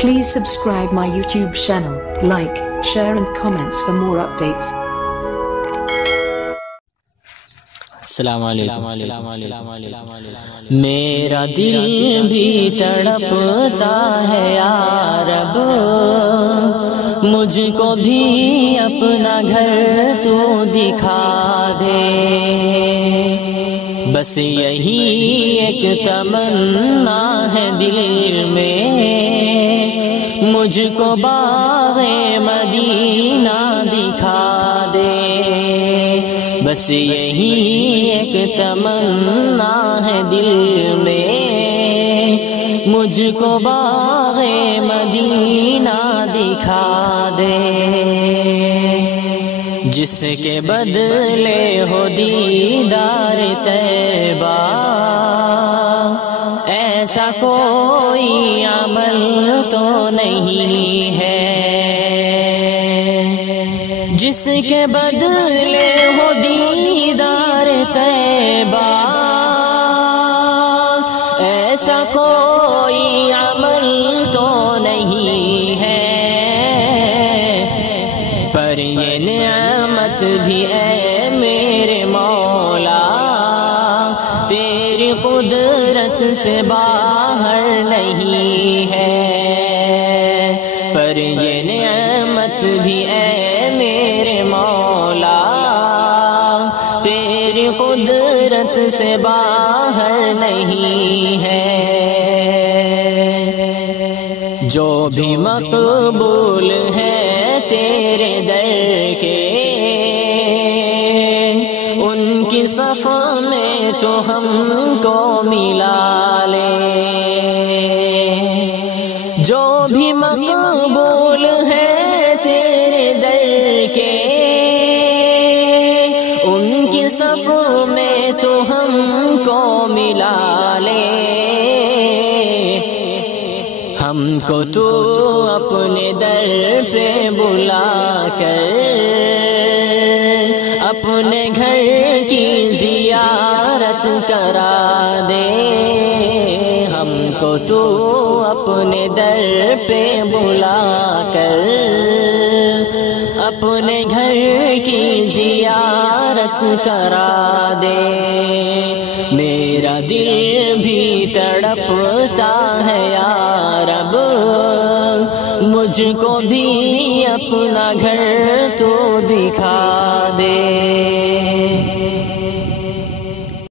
Please subscribe my YouTube channel, like, share and comments for more updates. السلام علیکم. میرا دل بھی تڑپتا ہے یا رب، مجھ کو بھی اپنا گھر تو دکھا دے. بس یہی ایک تمنا ہے دل میں، مجھ کو باغ مدینہ دکھا دے. بس یہی ایک تمنا ہے دل میں، مجھ کو باغ مدینہ دکھا دے. جس کے بدلے ہو دیدار طیبہ، ایسا کوئی عمل تو نہیں ہے. جس کے بدلے ہو دیدار طیبہ، ایسا کوئی عمل تو نہیں ہے. پر یہ نعمت بھی اے میرے مولا، تیری قدرت سے باہر نہیں ہے. پر یہ نعمت بھی اے میرے مولا، تیری قدرت سے باہر نہیں ہے. جو بھی مقبول ہے تیرے در کے، ان کی صف میں تو ہم کو ملا لے. جو بھی مقبول ہے تیرے در کے، ان کی صف میں تو ہم کو ملا لے. ہم کو تو اپنے در پہ بلا کر اپنے گھر کی زیارت کرا دے. ہم کو تو اپنے در پہ بلا کر اپنے گھر کی زیارت کرا دے. میرا دل بھی تڑپتا ہے یا رب، مجھ کو بھی اپنا گھر تو دکھا